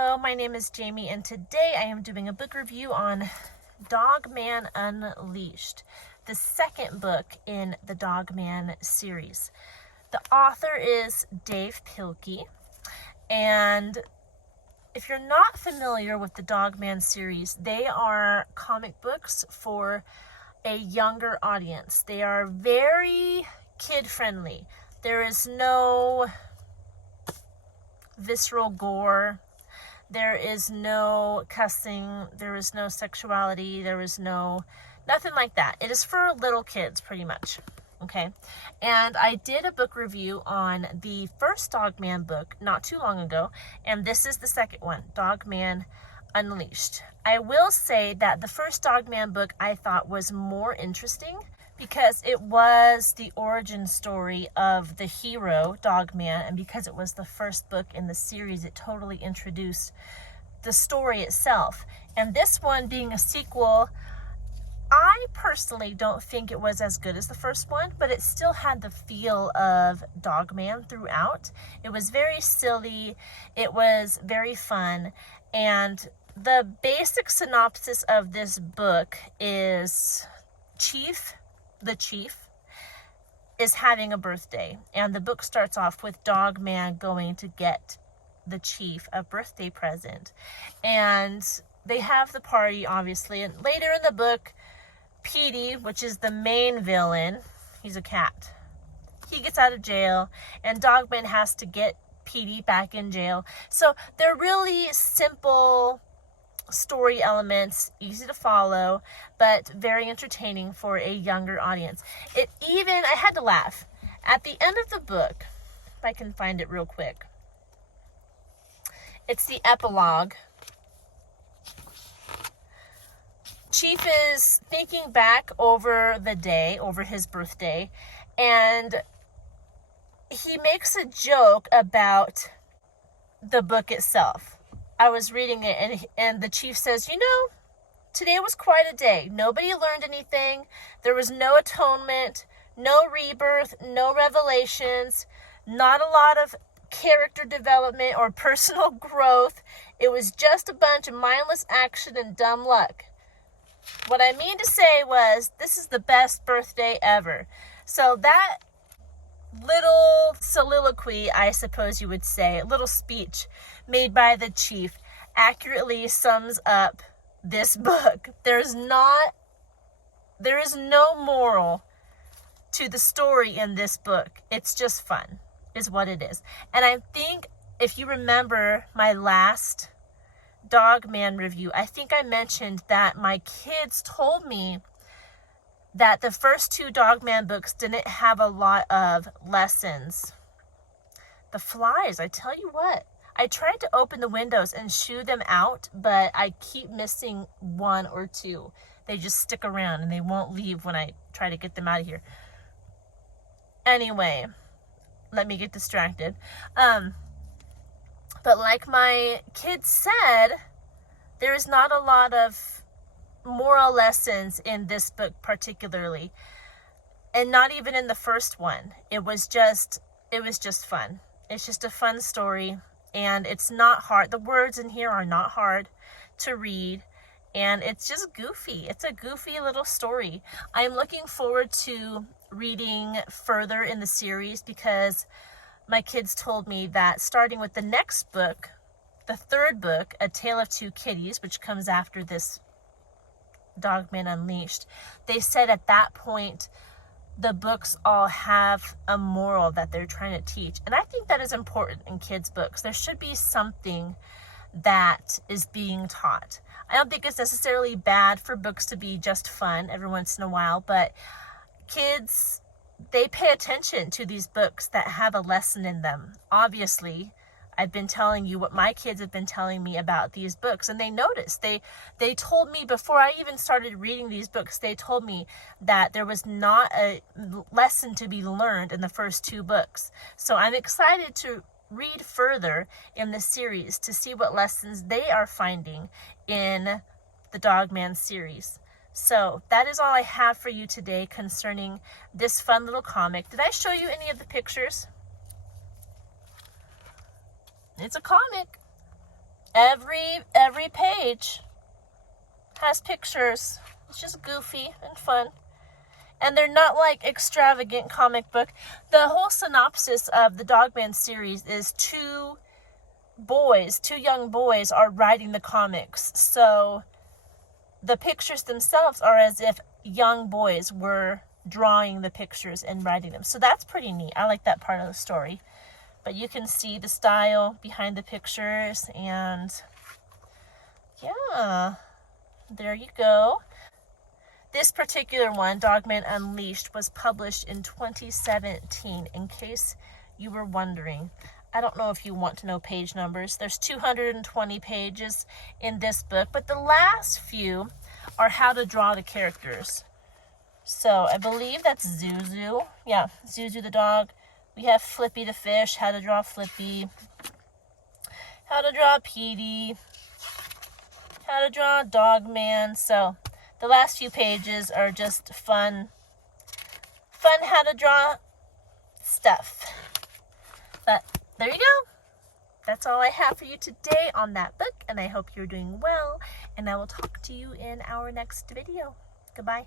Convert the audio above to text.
Hello, my name is Jamie, and today I am doing a book review on Dogman Unleashed, the second book in the Dogman series. The author is Dave Pilkey, and if you're not familiar with the Dogman series, they are comic books for a younger audience. They are very kid-friendly. There is no visceral gore. There is no cussing, there is no sexuality, there is nothing like that. It is for little kids, pretty much, okay? And I did a book review on the first Dogman book not too long ago, and this is the second one, Dogman Unleashed. I will say that the first Dogman book I thought was more interesting because it was the origin story of the hero, Dogman, and because it was the first book in the series, it totally introduced the story itself. And this one being a sequel, I personally don't think it was as good as the first one, but it still had the feel of Dogman throughout. It was very silly, it was very fun, and the basic synopsis of this book is the chief is having a birthday, and the book starts off with Dogman going to get the chief a birthday present, and they have the party, obviously. And later in the book, Petey, which is the main villain, he's a cat, he gets out of jail, and Dogman has to get Petey back in jail. So they're really simple story elements, easy to follow, but very entertaining for a younger audience. I had to laugh. At the end of the book, if I can find it real quick, it's the epilogue. Chief is thinking back over the day, over his birthday, and he makes a joke about the book itself. I was reading it, and the chief says, today was quite a day. Nobody learned anything. There was no atonement, no rebirth, no revelations, not a lot of character development or personal growth. It was just a bunch of mindless action and dumb luck. What I mean to say was, this is the best birthday ever. So that little soliloquy, I suppose you would say, a little speech made by the chief accurately sums up this book. There is no moral to the story in this book. It's just fun, is what it is. And I think if you remember my last Dogman review, I think I mentioned that my kids told me that the first two Dogman books didn't have a lot of lessons. The flies, I tell you what, I tried to open the windows and shoo them out, but I keep missing one or two. They just stick around and they won't leave when I try to get them out of here. Anyway, let me get distracted. But like my kids said, there is not a lot of moral lessons in this book particularly, and not even in the first one. It was just fun. It's just a fun story, and it's not hard. The words in here are not hard to read, and it's just goofy. It's a goofy little story. I'm looking forward to reading further in the series because my kids told me that starting with the next book, the third book, A Tale of Two Kitties, which comes after this Dogman Unleashed, they said at that point the books all have a moral that they're trying to teach. And I think that is important in kids' books. There should be something that is being taught. I don't think it's necessarily bad for books to be just fun every once in a while, but kids, they pay attention to these books that have a lesson in them. Obviously, I've been telling you what my kids have been telling me about these books, and they noticed. They told me before I even started reading these books, they told me that there was not a lesson to be learned in the first two books. So I'm excited to read further in the series to see what lessons they are finding in the Dogman series. So that is all I have for you today concerning this fun little comic. Did I show you any of the pictures? It's a comic. Every page has pictures. It's just goofy and fun. And they're not like extravagant comic book. The whole synopsis of the Dogman series is two young boys are writing the comics. So the pictures themselves are as if young boys were drawing the pictures and writing them. So that's pretty neat. I like that part of the story. But you can see the style behind the pictures, and yeah, there you go. This particular one, Dogman Unleashed, was published in 2017, in case you were wondering. I don't know if you want to know page numbers. There's 220 pages in this book, but the last few are how to draw the characters. So I believe that's Zuzu. Yeah, Zuzu the dog. We have Flippy the fish, how to draw Flippy, how to draw Petey, how to draw Dogman. So the last few pages are just fun how to draw stuff. But there you go. That's all I have for you today on that book, and I hope you're doing well, and I will talk to you in our next video. Goodbye.